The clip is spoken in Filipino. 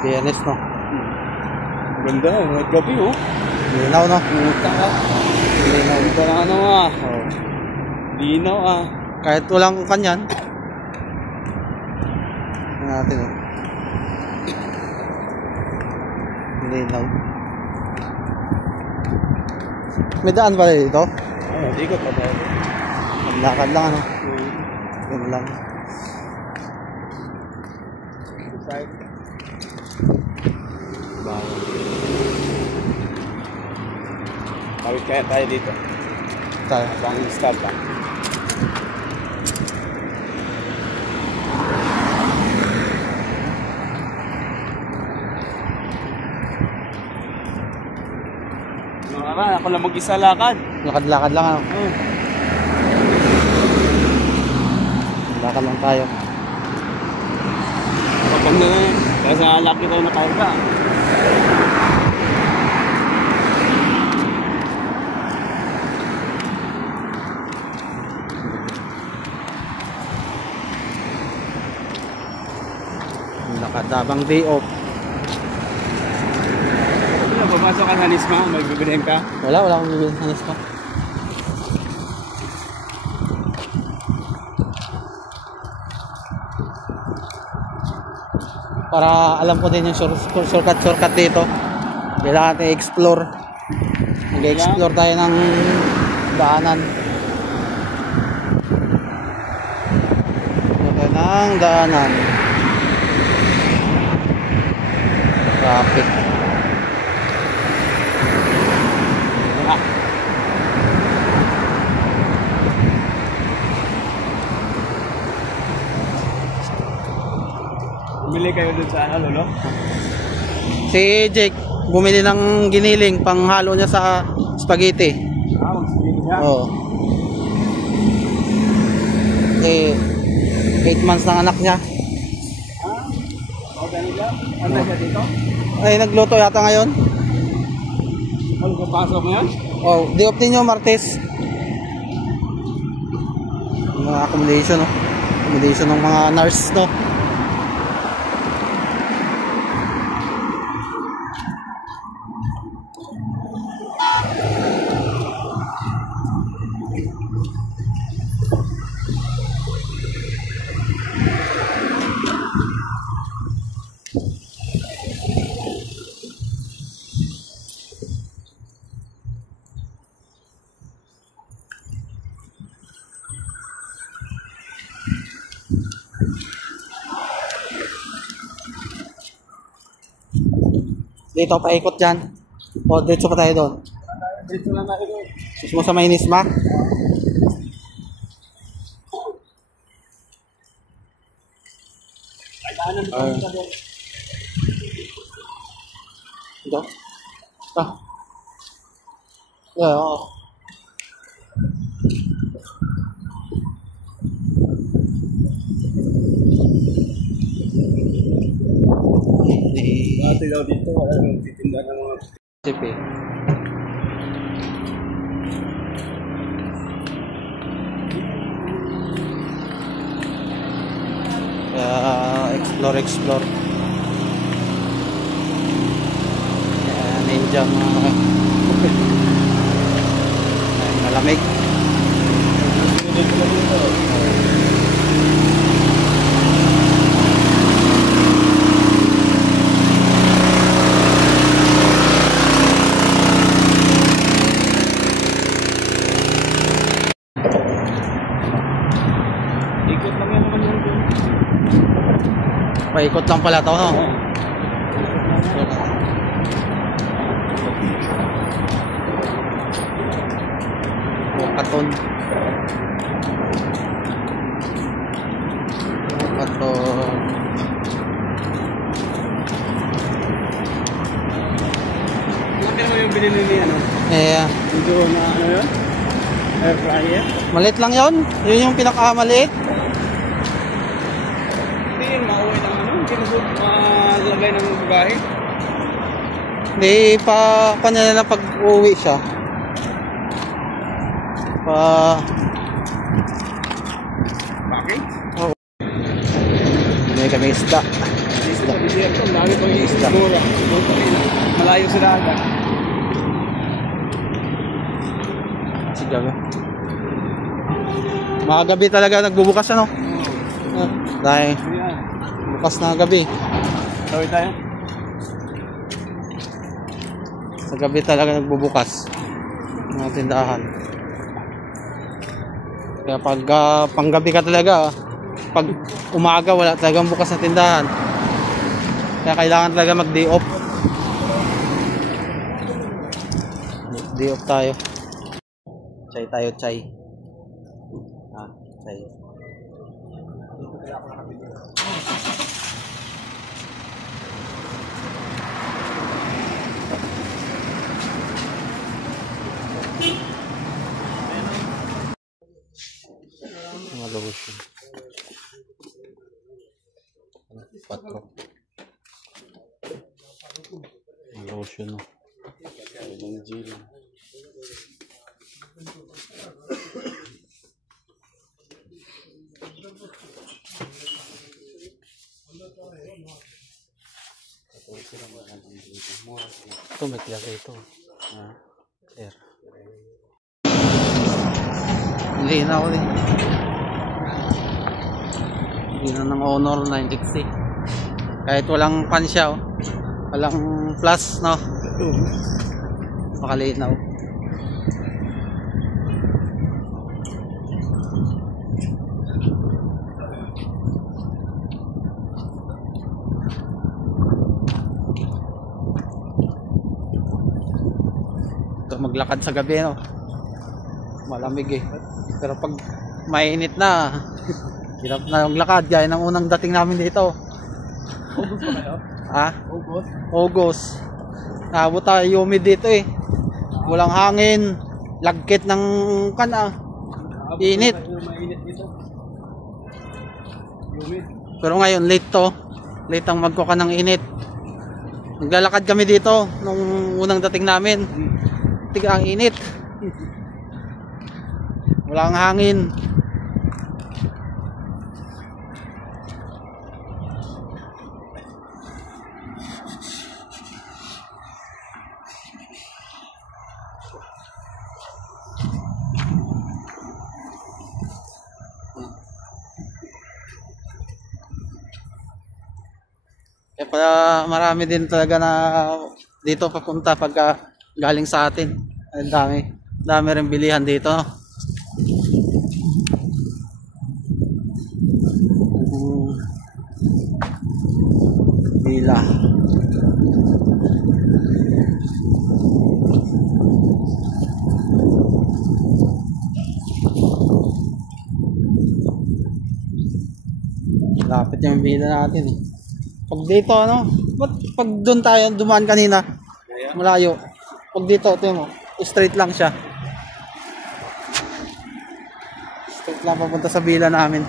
Biyernes, no? Ganda, mga gabi, oh. Linaw, no? Puta ka. Linaw. Ganda na ano, ah. Oh. Linaw, ah. Kahit walang kanyan. Tingnan natin, oh. Linaw. May daan pala dito? Ay, ikot pa tayo. Lakad lang, ano? Yun lang. Side. Kawit kaya tayo dito. Tayo. Pang start, ah. Ako lang mag-isa lakad. Lakad-lakad lang, ano? Lakad lang tayo. Kapag na yan. Kasi laki tayo nakarga. Lakad habang day off. Pumasok ka sa Nisma, may bibilihin ka? Wala akong bibili sa Nisma. Para alam ko din yung shortcut dito. Kailangan natin i-explore. Nag-explore tayo ng daanan. Traffic. Bumili kayo dun sa ano, Lolo? Si Jake bumili ng giniling panghalo niya sa spaghetti. Mag-spaghetti siya? Oo. Eh, 8 months ng anak niya. Okay niya? Ano siya dito? Ay, nagluto yata ngayon. Ano ka pasok ngayon? Oh, day off ninyo, Martes. Mga accommodation, no? Accommodation ng mga nurse, no? Dito paikot dyan. O, dito pa tayo doon. Dito lang tayo doon. Sus mo sa may Nisma. Ito. Ito. Yeah, oo. Dati daw dito, wala nang titinda ng mga Sipi. Explore. Ninja mga malamig. ikot lang yan naman yung doon. Paikot lang pala to, no? Katon. Bakit mo yung binili ni ano? Ito na ano yun? Air fryer? Maliit lang yon. Yun yung pinakamaliit. Hindi yun, mauwi ng ano? Hindi malagay ng bugahe? Hindi pa kanya na pag-uwi siya. Bakit? Marami kami isda. Dito sa desierto, ang dami pang Isda. mura. Malayo sa dagat. Si gabi. Mga gabi talaga nagbubukas ano? Dahil Ayan. bukas na gabi. Tawid tayo. Sa gabi talaga nagbubukas mga tindahan. Kaya pag panggabi ka talaga, pag umaga wala talagang bukas na tindahan. Kaya kailangan talaga mag-day off. Day off tayo. Chay tayo, chay. Chay. Mga lotion. 4. Mga lotion, no? Mga gel. Ito may klase ito. Sir. Hindi na ako din. Hindi na ng Honor 960. Kahit walang pan siya, oh. Walang plus, no? Makaliit na, oh. Ito maglakad sa gabi, no? Malamig eh. Pero pag mainit na, hirap na maglakad. Gaya ng unang dating namin dito. August pa kayo? Ha? August? August. Nabot tayo humid dito eh. Walang hangin. Lagkit ng init. Mainit dito. Humid. Pero ngayon late to. Late ang magkuka ng init. Naglalakad kami dito nung unang dating namin. Tiga ang init. Walang hangin. Kaya pala marami din talaga na dito papunta pagka galing sa atin. Ang dami rin bilihan dito. Bila. Lapit yung bila natin. Pag dito ano, ba't pag doon tayo dumaan kanina, malayo. Pag dito, ito mo, straight lang siya. Straight lang papunta sa bila namin.